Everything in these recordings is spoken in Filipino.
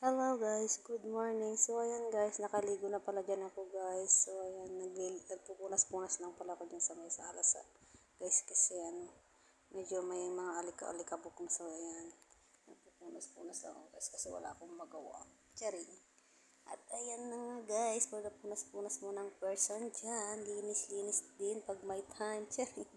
Hello guys, good morning. So ayan guys, nakaligo na pala dyan ako guys. So ayan, nagpupunas-punas lang pala ako dyan sa may sala guys kasi medyo may mga alika-alikabok na. So ayan, nagpupunas-punas lang ako guys kasi wala akong magawa. Charing. At ayan na nga guys, punas-punas mo ng person dyan. Linis-linis din pag may time. Charing.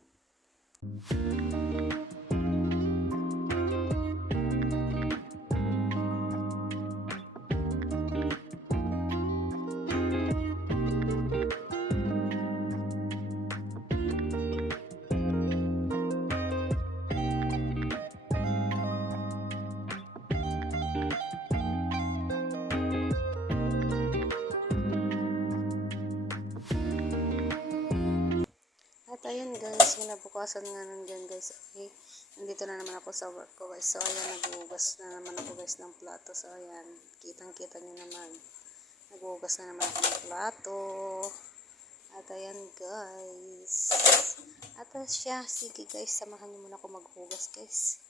At ayun guys, kinabukasan nga nandyan guys. Okay, nandito na naman ako sa work ko guys. So ayan, naghuhugas na naman ako guys ng plato. So ayan, kitang-kita nyo naman. Naghuhugas na naman ako ng plato. At ayan guys. At siya, sige guys, samahan nyo muna ako maghugas guys.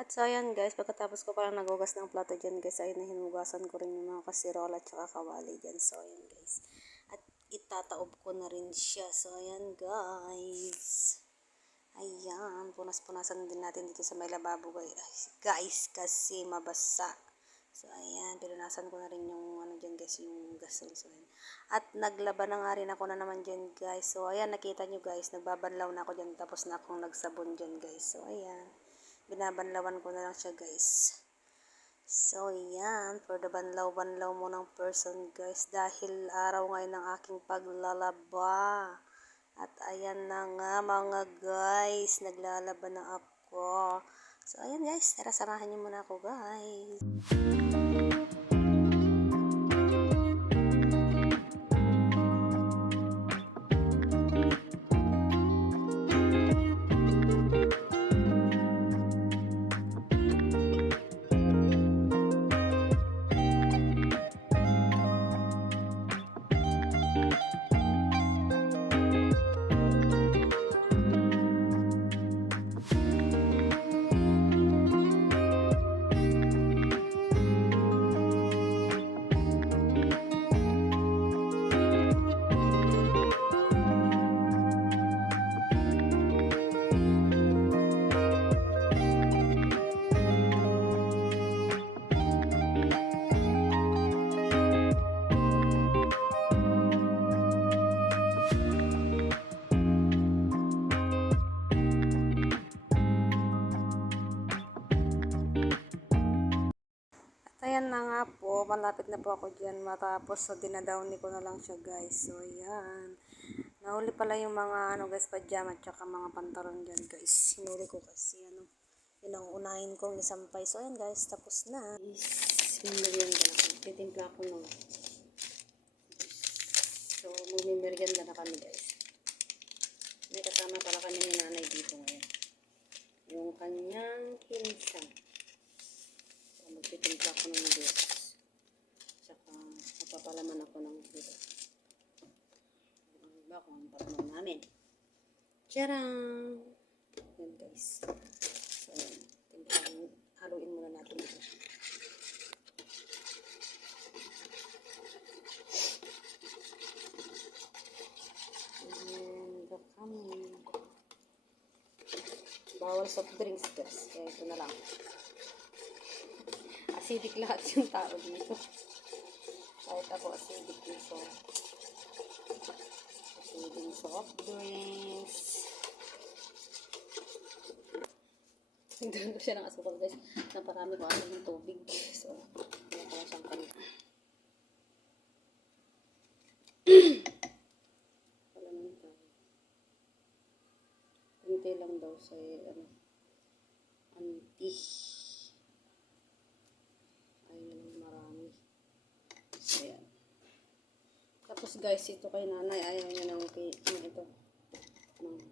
At so ayan guys, pagkatapos ko parang naghugas ng plato dyan guys, ay nahinugasan ko rin yung mga kasirola at saka kawali dyan. So ayan guys. At itataob ko na rin siya. So ayan guys. Ayan, punas-punasan din natin dito sa may lababo guys kasi mabasa. So ayan, pinunasan ko na rin yung dyan guys, yung gasol. So ayan. At naglaban na nga rin ako na naman dyan guys. So ayan, nakita nyo guys, nagbabanlaw na ako dyan, tapos na akong nagsabon dyan guys. So ayan, binabanlawan ko na lang siya guys. So yan, for the banlaw-banlaw mo ng person guys, dahil araw ngayon ng aking paglalaba. At ayan na nga mga guys, naglalaba na ako. So ayan guys, tara samahan niyo muna ako guys. Ayan na nga po, malapit na po ako dyan matapos. So, dinadowny ko na lang siya guys. So, ayan. Nahuli pala yung mga guys, pajama at saka mga pantalon dyan guys. Hinuli ko kasi yun ang unahin kong isampay. So, ayan guys, tapos na. Mimerienda na ako. Titimpla ko na. So, mimerienda na kami guys. May kasama pala kami ni nanay dito ngayon. Yung kanyang pinsan. Magtitimpla ko ng bigas. Tsaka magpapalaman ako ng bigas. Diba kung ang patunong namin. Tcharam! Yan guys. So, haluin muna natin ito. And the coming. Bawal soft drinks guys. Kaya ito na lang. acidic lahat yung tao dito. Kahit ako acidic dito. Acidic soft drinks. Nagdaan ko siya ng asukal guys. Naparami ko ano ng tubig. So, kaya kaya siyang kanina. Wala naman tayo. Kunti lang daw sa anti. Ayun, marami. So, yan. Tapos guys, ito kay nanay. Ayaw niya ng ito. Ito. Ayun.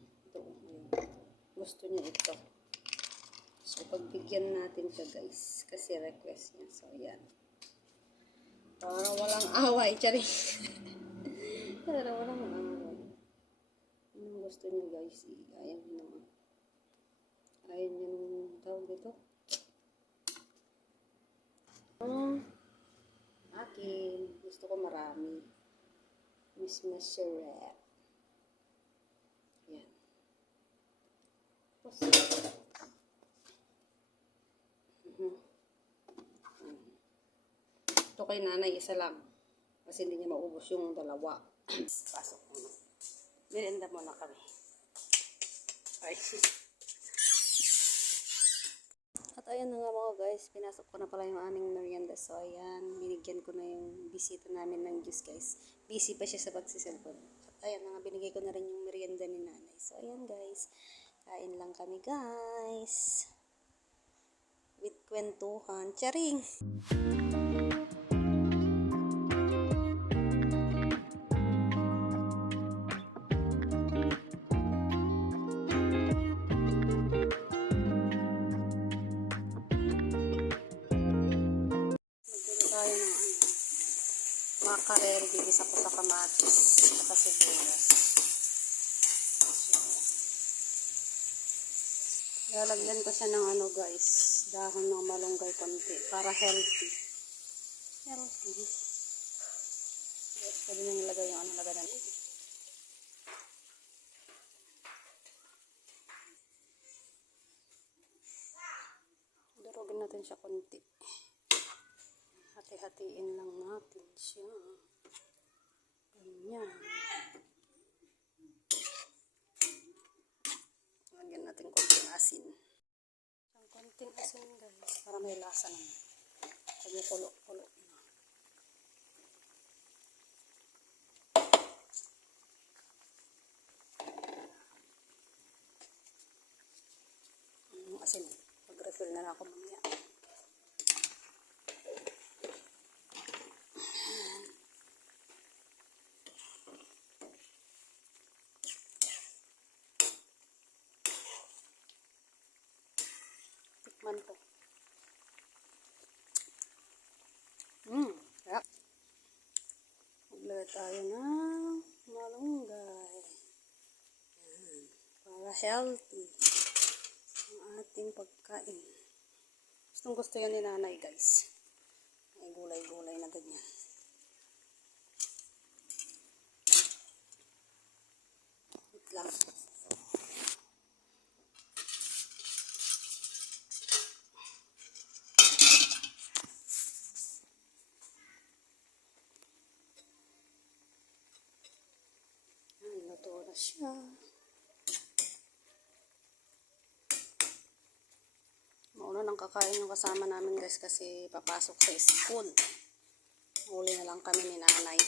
Gusto niya ito. So, pagbigyan natin siya guys. Kasi request niya. So, yan. Para walang away. Charing. Para walang away. Anong gusto niya guys? Ayaw niya naman. Ayaw niya naman tawag dito. Akin. Gusto ko marami. Miss Maseret. Yan. Tapos, ito kay nanay, isa lang. Kasi hindi niya maubos yung dalawa. Pasok muna. Merienda muna kami. Ay. At ayan na nga mga guys, pinasok ko na pala yung aming merienda. So ayan, binigyan ko na yung bisita namin ng juice guys. Busy pa siya sa pagsiselfon. At ayan na nga, binigay ko na rin yung merienda ni nanay. So ayan guys, kain lang kami guys. With kwentuhan. Charing! Tayo ng makarel, bibisa ko sa kamatis at sibuyas. Lalagyan ko siya ng guys, dahon ng malunggay konti para healthy. Pwede nyo nilagay yung lagay na nito. Durugin natin siya konti. Hati-hatiin lang natin siya. Ganyan. Lagyan natin konting asin. Ang konting asin guys, para may lasa naman. Kumukulo-kulo na. Asin, mag-refill na lang ako mamaya. Tikman ko. Sarap. Maglagay tayo ng malunggay. Yan. Para healthy ang ating pagkain. Gustong gusto yan ni nanay guys. May gulay-gulay na ganyan. Wait lang. Luto na siya. Mauna nang kakain yung kasama namin guys kasi papasok sa school. Uli na lang kami ni nanay.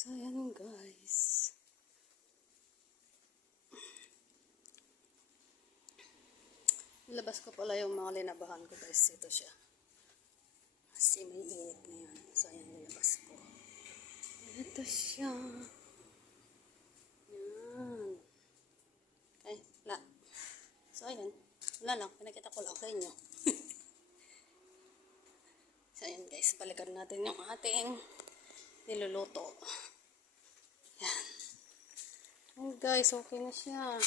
So yan guys. Labas ko pala yung mga linabahan ko guys. Ito siya. Kasi may init ngayon. So ayan, nilabas ko. Ito siya. Yan. Ay, wala. So ayan. Wala lang. Pinakita ko lang sa inyo. So ayan guys. Balikan natin yung ating niluluto. Yan. Ayan guys. Okay na siya.